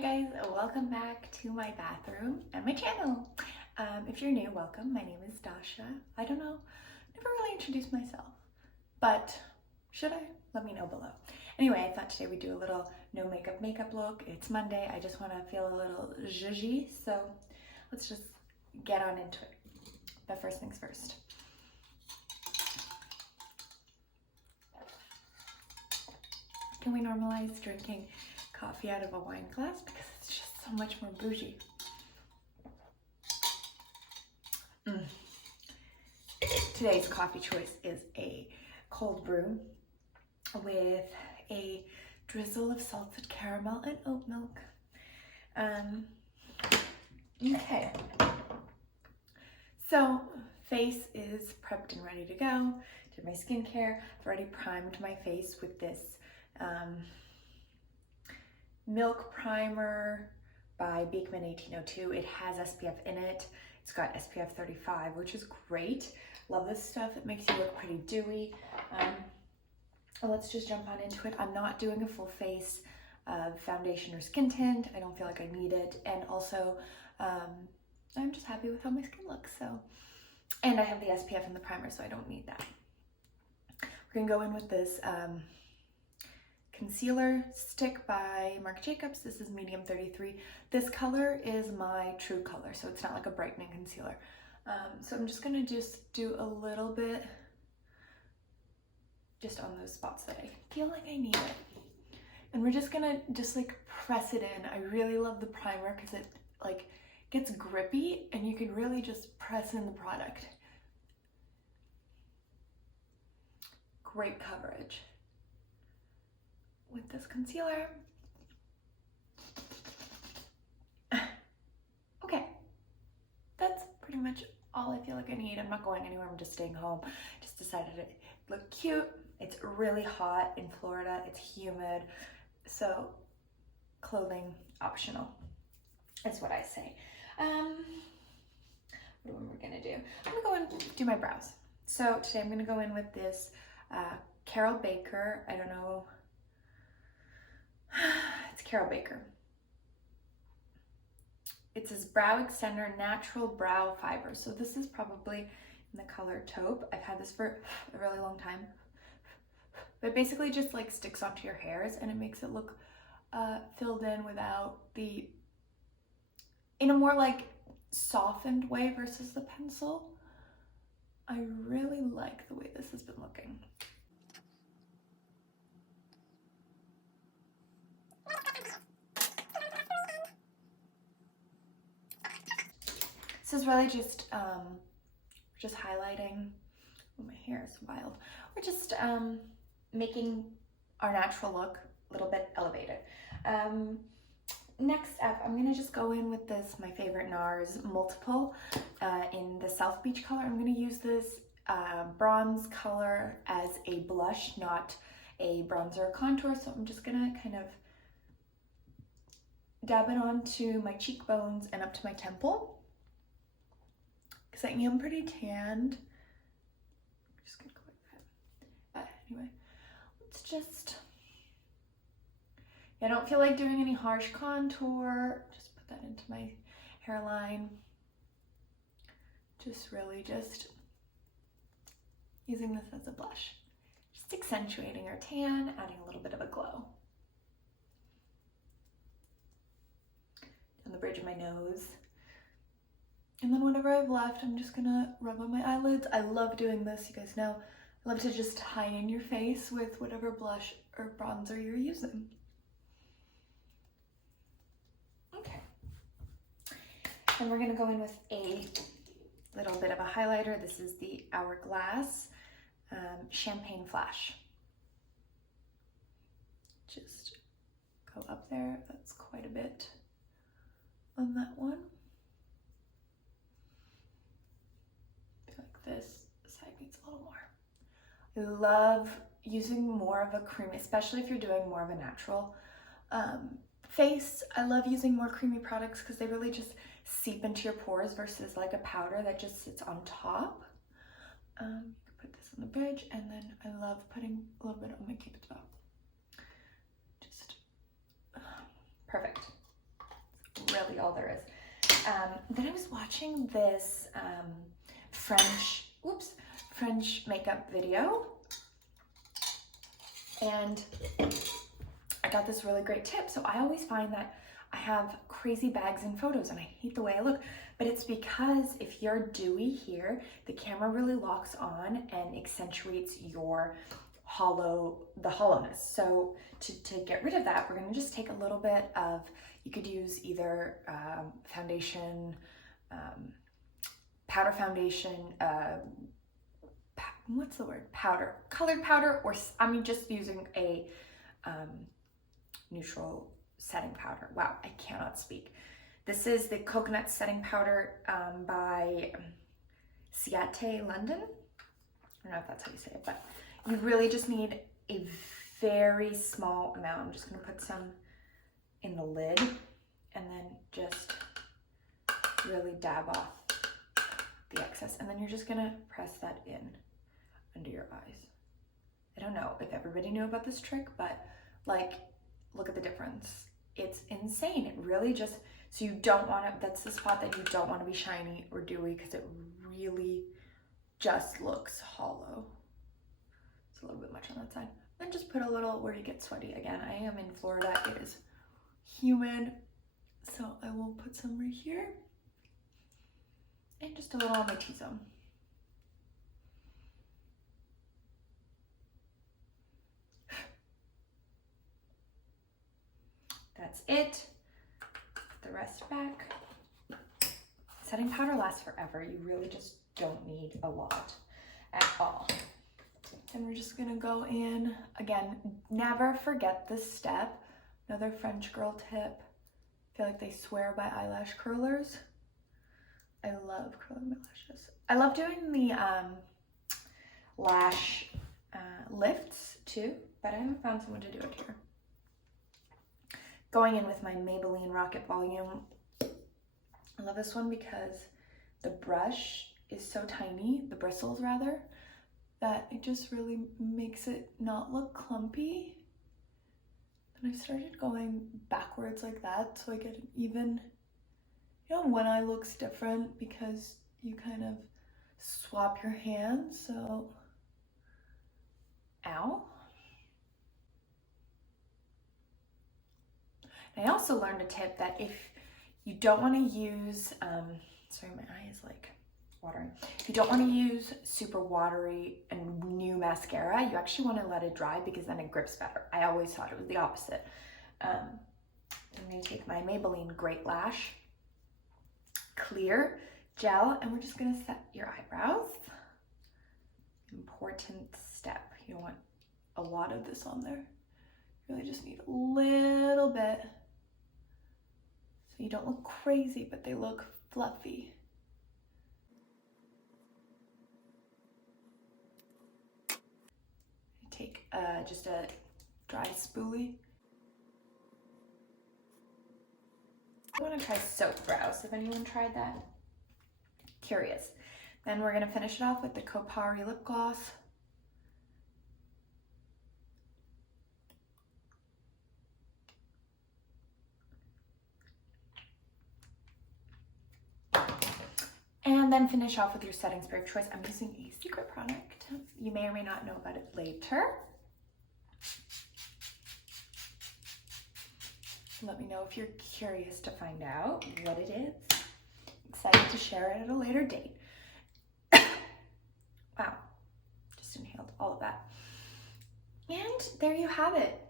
guys, welcome back to my bathroom and my channel. If you're new, welcome. My name is Dasha. I don't know, never really introduced myself, but should I? Let me know below. Anyway, I thought today we'd do a little no makeup look. It's Monday. I just want to feel a little zhuzhy, so let's just get on into it. But first things first. Can we normalize drinking coffee out of a wine glass? Because it's just so much more bougie. Today's coffee choice is a cold brew with a drizzle of salted caramel and oat milk. Okay. So, face is prepped and ready to go. Did my skincare. I've already primed my face with this milk primer by Beekman 1802. It has SPF in it. It's got SPF 35, which is great. Love this stuff. It makes you look pretty dewy. Let's just jump on into it. I'm not doing a full face of foundation or skin tint. I don't feel like I need it. And also, I'm just happy with how my skin looks. And I have the SPF in the primer, so I don't need that. We're gonna go in with this concealer stick by Marc Jacobs. This is medium 33. This color is my true color, so it's not like a brightening concealer. So I'm just gonna do a little bit just on those spots that I feel like I need it. And we're just gonna press it in. I really love the primer because it gets grippy and you can really just press in the product. Great coverage with this concealer. Okay, that's pretty much all I feel like I need. I'm not going anywhere, I'm just staying home. Just decided to look cute. It's really hot in Florida, it's humid, so clothing optional is what I say. What am I gonna do? I'm gonna go and do my brows. So today I'm gonna go in with this Carol Baker, I don't know, it's Carol Baker. It's this brow extender, natural brow fiber. So this is probably in the color taupe. I've had this for a really long time. But it basically just sticks onto your hairs and it makes it look filled in without in a more softened way versus the pencil. I really like the way this has been looking. This is really just highlighting. Oh, my hair is wild. We're just making our natural look a little bit elevated. Next up, I'm gonna just go in with this, my favorite NARS Multiple in the South Beach color. I'm gonna use this bronze color as a blush, not a bronzer or contour. So I'm just gonna kind of dab it onto my cheekbones and up to my temple, because I am pretty tanned. I'm just gonna go like that. Anyway, let's just, I don't feel like doing any harsh contour. Just put that into my hairline. Just really just using this as a blush. Just accentuating our tan, adding a little bit of a glow. On the bridge of my nose. And then whatever I've left, I'm just gonna rub on my eyelids. I love doing this, you guys know. I love to just tie in your face with whatever blush or bronzer you're using. Okay. And we're gonna go in with a little bit of a highlighter. This is the Hourglass Champagne Flash. Just go up there. That's quite a bit on that one. This side needs a little more. I love using more of a cream, especially if you're doing more of a natural face. I love using more creamy products because they really just seep into your pores versus a powder that just sits on top. You can put this on the bridge, and then I love putting a little bit on my cupid's bow. Just perfect. all there is. Then I was watching this French makeup video, and I got this really great tip. So I always find that I have crazy bags in photos and I hate the way I look, but it's because if you're dewy here, the camera really locks on and accentuates your hollowness. So to get rid of that, we're gonna just take a little bit of, you could use either foundation, powder foundation, what's the word? Powder, colored powder, or I'm just using a neutral setting powder. Wow, I cannot speak. This is the coconut setting powder by Ciate London. I don't know if that's how you say it, but you really just need a very small amount. I'm just gonna put some in the lid and then just really dab off the excess. And then you're just gonna press that in under your eyes. I don't know if everybody knew about this trick, but like, look at the difference. It's insane. It really just, so you don't want to, that's the spot that you don't want to be shiny or dewy because it really just looks hollow. It's a little bit much on that side. Then just put a little where you get sweaty. Again, I am in Florida. It is humid. So I will put some right here and just a little on my T-zone. That's it. Put the rest back. Setting powder lasts forever. You really just don't need a lot at all. And we're just gonna go in. Again, never forget this step. Another French girl tip. I feel like they swear by eyelash curlers. I love curling my lashes. I love doing the lash lifts too, but I haven't found someone to do it here. Going in with my Maybelline Rocket Volume. I love this one because the brush is so tiny, the bristles rather, that it just really makes it not look clumpy. And I started going backwards like that so I get an even, you know, one eye looks different because you kind of swap your hands, so, ow. I also learned a tip that if you don't want to use, sorry, my eye is like watering. If you don't want to use super watery and new mascara, you actually want to let it dry because then it grips better. I always thought it was the opposite. I'm going to take my Maybelline Great Lash Clear Gel and we're just going to set your eyebrows. Important step. You don't want a lot of this on there. You really just need a little bit. So you don't look crazy, but they look fluffy. Take just a dry spoolie. I want to try soap brows. Have anyone tried that? Curious. Then we're going to finish it off with the Kopari lip gloss. And then finish off with your setting spray of choice. I'm using a secret product. You may or may not know about it later. Let me know if you're curious to find out what it is. Excited to share it at a later date. Wow, just inhaled all of that. And there you have it.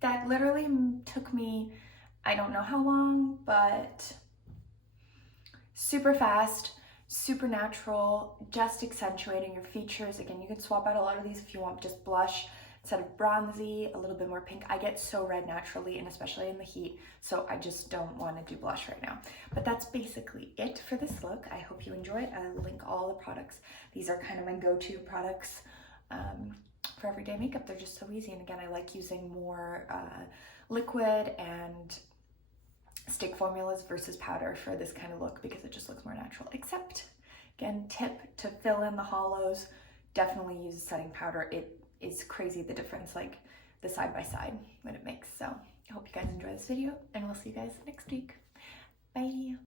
That literally took me, I don't know how long, but super fast, super natural, just accentuating your features. Again, you can swap out a lot of these if you want just blush instead of bronzy, a little bit more pink. I get so red naturally, and especially in the heat, so I just don't want to do blush right now. But that's basically it for this look. I hope you enjoy it. I'll link all the products. These are kind of my go-to products for everyday makeup. They're just so easy, and again, I like using more liquid and stick formulas versus powder for this kind of look because it just looks more natural. Except, again, tip to fill in the hollows, definitely use setting powder. It is crazy the difference, like the side by side, what it makes. So I hope you guys enjoy this video, and we'll see you guys next week. Bye.